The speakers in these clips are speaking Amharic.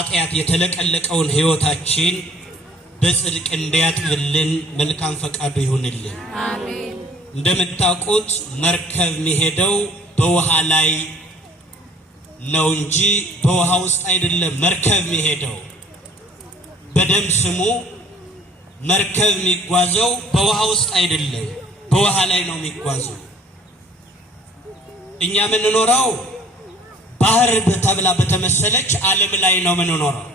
በኃጢአት የተለቀለቀውን ሕይወታችን በጽድቅ እንዲያጥብልን መልካም ፈቃዱ ይሁንልን። አሜን። እንደምታውቁት መርከብ የሚሄደው በውሃ ላይ ነው እንጂ በውሃ ውስጥ አይደለም። መርከብ የሚሄደው በደም ስሙ መርከብ የሚጓዘው በውሃ ውስጥ አይደለም፣ በውሃ ላይ ነው የሚጓዘው። እኛ የምንኖረው ባህር ተብላ በተመሰለች ዓለም ላይ ነው የምንኖረው።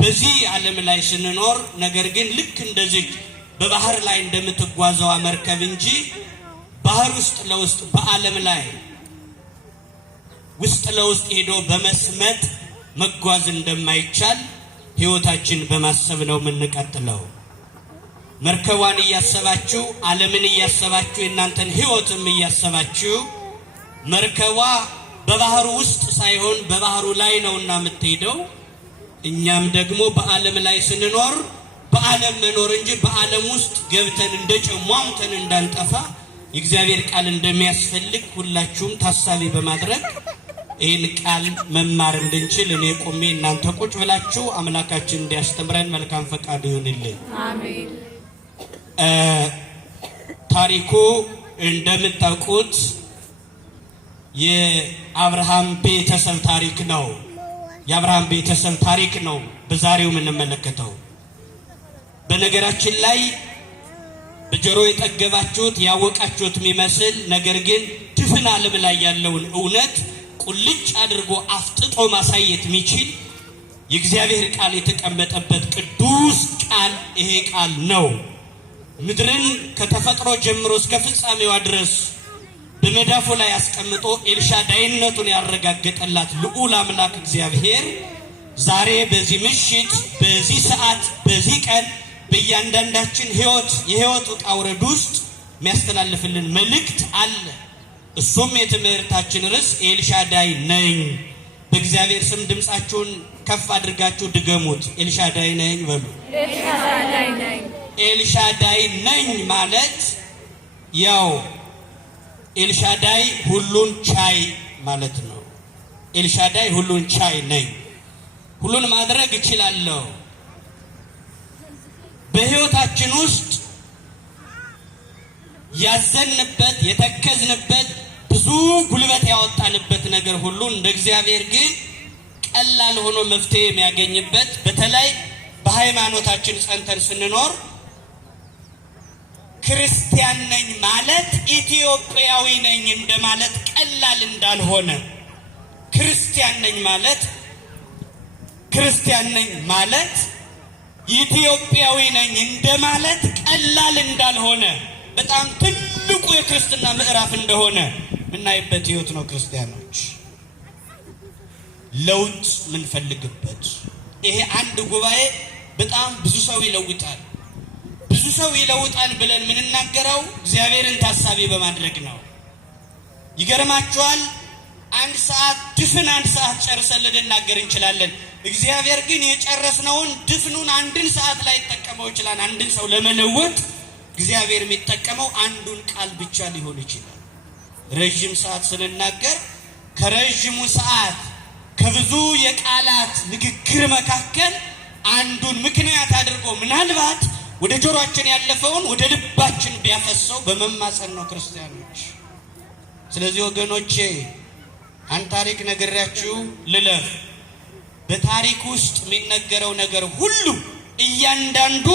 በዚህ ዓለም ላይ ስንኖር ነገር ግን ልክ እንደዚህ በባህር ላይ እንደምትጓዘው መርከብ እንጂ ባህር ውስጥ ለውስጥ በዓለም ላይ ውስጥ ለውስጥ ሄዶ በመስመጥ መጓዝ እንደማይቻል ሕይወታችን በማሰብ ነው የምንቀጥለው። መርከቧን እያሰባችሁ ዓለምን እያሰባችሁ የእናንተን ሕይወትም እያሰባችሁ መርከቧ በባህሩ ውስጥ ሳይሆን በባህሩ ላይ ነውና የምትሄደው። እኛም ደግሞ በዓለም ላይ ስንኖር በዓለም መኖር እንጂ በዓለም ውስጥ ገብተን እንደጨሟምተን እንዳንጠፋ የእግዚአብሔር ቃል እንደሚያስፈልግ ሁላችሁም ታሳቢ በማድረግ ይህን ቃል መማር እንድንችል እኔ ቆሜ እናንተ ቁጭ ብላችሁ አምላካችን እንዲያስተምረን መልካም ፈቃዱ ይሁንልን። አሜን። ታሪኩ እንደምታውቁት የአብርሃም ቤተሰብ ታሪክ ነው። የአብርሃም ቤተሰብ ታሪክ ነው በዛሬው የምንመለከተው። በነገራችን ላይ በጆሮ የጠገባችሁት ያወቃችሁት የሚመስል ነገር ግን ድፍን ዓለም ላይ ያለውን እውነት ቁልጭ አድርጎ አፍጥጦ ማሳየት የሚችል የእግዚአብሔር ቃል የተቀመጠበት ቅዱስ ቃል ይሄ ቃል ነው። ምድርን ከተፈጥሮ ጀምሮ እስከ ፍጻሜዋ ድረስ በመዳፉ ላይ አስቀምጦ ኤልሻዳይነቱን ያረጋገጠላት ልዑል አምላክ እግዚአብሔር ዛሬ በዚህ ምሽት በዚህ ሰዓት በዚህ ቀን በእያንዳንዳችን የሕይወት ውጣ ውረድ ውስጥ የሚያስተላልፍልን መልእክት አለ። እሱም የትምህርታችን ርዕስ ኤልሻዳይ ነኝ። በእግዚአብሔር ስም ድምፃችሁን ከፍ አድርጋችሁ ድገሙት። ኤልሻዳይ ነኝ በሉ። ኤልሻዳይ ነኝ። ኤልሻዳይ ነኝ ማለት ያው ኤልሻዳይ ሁሉን ቻይ ማለት ነው። ኤልሻዳይ ሁሉን ቻይ ነኝ፣ ሁሉን ማድረግ እችላለሁ። በሕይወታችን ውስጥ ያዘንበት የተከዝንበት ብዙ ጉልበት ያወጣንበት ነገር ሁሉ እንደ እግዚአብሔር ግን ቀላል ሆኖ መፍትሄ የሚያገኝበት በተለይ በሃይማኖታችን ጸንተን ስንኖር ክርስቲያን ነኝ ማለት ኢትዮጵያዊ ነኝ እንደማለት ቀላል እንዳልሆነ፣ ክርስቲያን ነኝ ማለት ኢትዮጵያዊ ነኝ እንደማለት ቀላል እንዳልሆነ በጣም ትልቁ የክርስትና ምዕራፍ እንደሆነ ምናይበት ሕይወት ነው። ክርስቲያኖች ለውጥ ምንፈልግበት ይሄ አንድ ጉባኤ በጣም ብዙ ሰው ይለውጣል። ብዙ ሰው ይለውጣል ብለን ምንናገረው እግዚአብሔርን ታሳቢ በማድረግ ነው። ይገርማችኋል፣ አንድ ሰዓት ጨርሰን ልንናገር እንችላለን። እግዚአብሔር ግን የጨረስነውን ድፍኑን አንድን ሰዓት ላይ ይጠቀመው ይችላል። አንድን ሰው ለመለወጥ እግዚአብሔር የሚጠቀመው አንዱን ቃል ብቻ ሊሆን ይችላል። ረጅም ሰዓት ስንናገር ከረጅሙ ሰዓት ከብዙ የቃላት ንግግር መካከል አንዱን ምክንያት አድርጎ ምናልባት ወደ ጆሮአችን ያለፈውን ወደ ልባችን ቢያፈሰው በመማፀን ነው ክርስቲያኖች። ስለዚህ ወገኖቼ አንድ ታሪክ ነግሬያችሁ ልለፍ። በታሪክ ውስጥ የሚነገረው ነገር ሁሉ እያንዳንዱ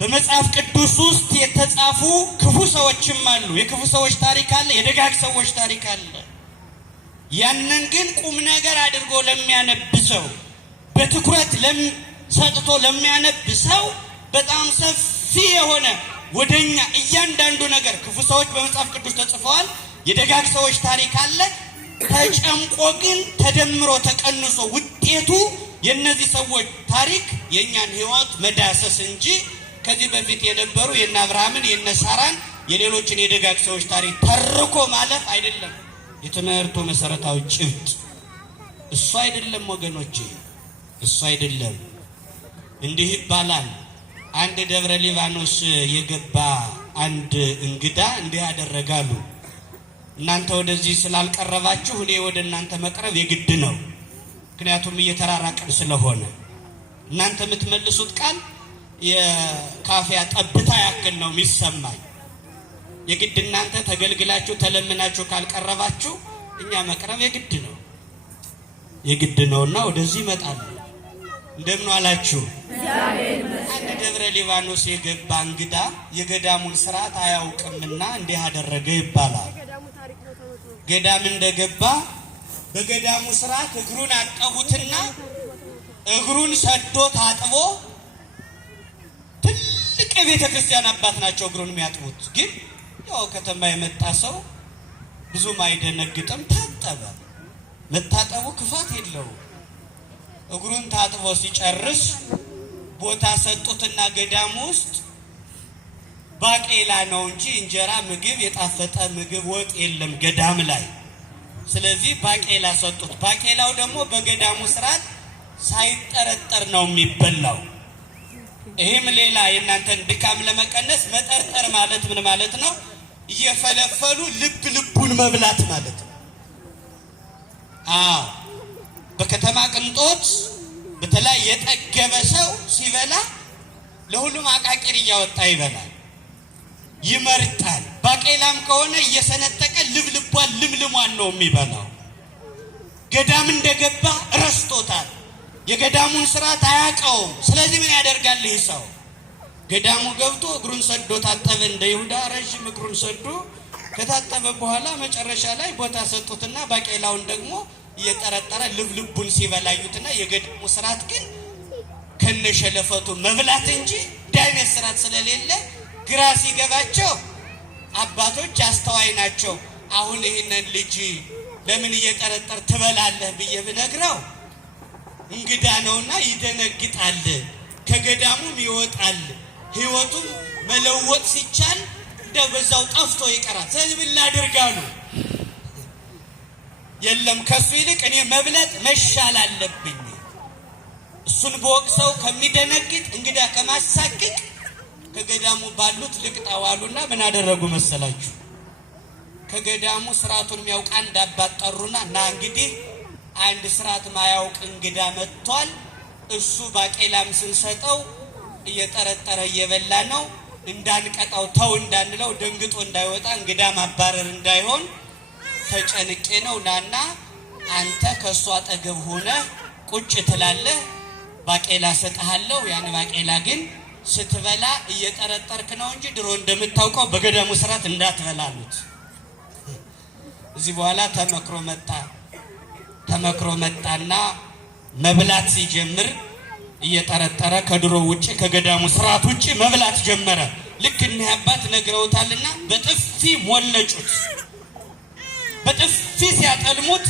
በመጽሐፍ ቅዱስ ውስጥ የተጻፉ ክፉ ሰዎችም አሉ። የክፉ ሰዎች ታሪክ አለ፣ የደጋግ ሰዎች ታሪክ አለ። ያንን ግን ቁም ነገር አድርጎ ለሚያነብ ሰው በትኩረት ሰጥቶ ለሚያነብ ሰው በጣም ሰፊ የሆነ ወደኛ እያንዳንዱ ነገር ክፉ ሰዎች በመጽሐፍ ቅዱስ ተጽፈዋል። የደጋግ ሰዎች ታሪክ አለ። ተጨምቆ ግን ተደምሮ ተቀንሶ ውጤቱ የነዚህ ሰዎች ታሪክ የኛን ሕይወት መዳሰስ እንጂ ከዚህ በፊት የነበሩ የነ አብርሃምን የነ ሳራን የሌሎችን የደጋግ ሰዎች ታሪክ ተርኮ ማለፍ አይደለም። የትምህርቱ መሰረታዊ ጭብጥ እሱ አይደለም ወገኖቼ፣ እሱ አይደለም። እንዲህ ይባላል። አንድ ደብረ ሊባኖስ የገባ አንድ እንግዳ እንዲህ ያደረጋሉ። እናንተ ወደዚህ ስላልቀረባችሁ እኔ ወደ እናንተ መቅረብ የግድ ነው። ምክንያቱም እየተራራቅን ስለሆነ እናንተ የምትመልሱት ቃል የካፊያ ጠብታ ያክል ነው የሚሰማኝ። የግድ እናንተ ተገልግላችሁ ተለምናችሁ ካልቀረባችሁ እኛ መቅረብ የግድ ነውና ወደዚህ ይመጣሉ። እንደምን አላችሁ? አንድ ደብረ ሊባኖስ የገባ እንግዳ የገዳሙን ስርዓት አያውቅምና እንዲህ አደረገ ይባላል። ገዳም እንደገባ በገዳሙ ስርዓት እግሩን አጠቡትና እግሩን ሰዶ ታጥቦ ትልቅ የቤተ ክርስቲያን አባት ናቸው እግሩን የሚያጥቡት። ግን ያው ከተማ የመጣ ሰው ብዙም አይደነግጥም። ታጠበ። መታጠቡ ክፋት የለው። እግሩን ታጥቦ ሲጨርስ ቦታ ሰጡትና ገዳሙ ውስጥ ባቄላ ነው እንጂ እንጀራ ምግብ የጣፈጠ ምግብ ወጥ የለም ገዳም ላይ። ስለዚህ ባቄላ ሰጡት። ባቄላው ደግሞ በገዳሙ ስርዓት ሳይጠረጠር ነው የሚበላው። ይህም ሌላ የእናንተን ድካም ለመቀነስ መጠርጠር ማለት ምን ማለት ነው? እየፈለፈሉ ልቡን መብላት ማለት ነው። በከተማ ቅንጦት በተለይ የጠገበ ሰው ሲበላ ለሁሉም አቃቂር እያወጣ ይበላል፣ ይመርጣል። ባቄላም ከሆነ እየሰነጠቀ ልብልቧን ልምልሟን ነው የሚበላው። ገዳም እንደገባ ረስቶታል። የገዳሙን ስርዓት አያውቀውም። ስለዚህ ምን ያደርጋል ይህ ሰው? ገዳሙ ገብቶ እግሩን ሰዶ ታጠበ። እንደ ይሁዳ ረዥም እግሩን ሰዶ ከታጠበ በኋላ መጨረሻ ላይ ቦታ ሰጡትና ባቄላውን ደግሞ እየጠረጠረ ልብልቡን ሲበላዩትና የገዳሙ ስርዓት ግን ከነሸለፈቱ መብላት እንጂ ዳይነት ስርዓት ስለሌለ ግራ ሲገባቸው አባቶች አስተዋይ ናቸው። አሁን ይህንን ልጅ ለምን እየጠረጠር ትበላለህ ብዬ ብነግረው እንግዳ ነውና ይደነግጣል፣ ከገዳሙም ይወጣል። ህይወቱም መለወጥ ሲቻል እንደው በዛው ጠፍቶ ይቀራል። ስለዚህ ምን ላድርጋሉ? የለም ከሱ ይልቅ እኔ መብለጥ መሻል አለብኝ። እሱን በወቅሰው ከሚደነግጥ እንግዳ ከማሳቅቅ ከገዳሙ ባሉት ልቅጣዋሉና ምን አደረጉ መሰላችሁ? ከገዳሙ ስርዓቱን የሚያውቅ አንድ አባት ጠሩና ና እንግዲህ አንድ ስርዓት ማያውቅ እንግዳ መጥቷል። እሱ ባቄላም ስንሰጠው እየጠረጠረ እየበላ ነው። እንዳንቀጣው ተው እንዳንለው ደንግጦ እንዳይወጣ እንግዳ ማባረር እንዳይሆን ተጨንቄ ነው። ናና አንተ ከሱ አጠገብ ሆነ ቁጭ ትላለህ፣ ባቄላ ሰጣሃለሁ። ያን ባቄላ ግን ስትበላ እየጠረጠርክ ነው እንጂ ድሮ እንደምታውቀው በገዳሙ ስርዓት እንዳትበላሉት። እዚህ በኋላ ተመክሮ መጣና መብላት ሲጀምር እየጠረጠረ ከድሮ ውጪ ከገዳሙ ስርዓት ውጪ መብላት ጀመረ። ልክ እኒህ አባት ነግረውታልና በጥፊ ሞለጩት። በጥፊ ሲያጠልሙት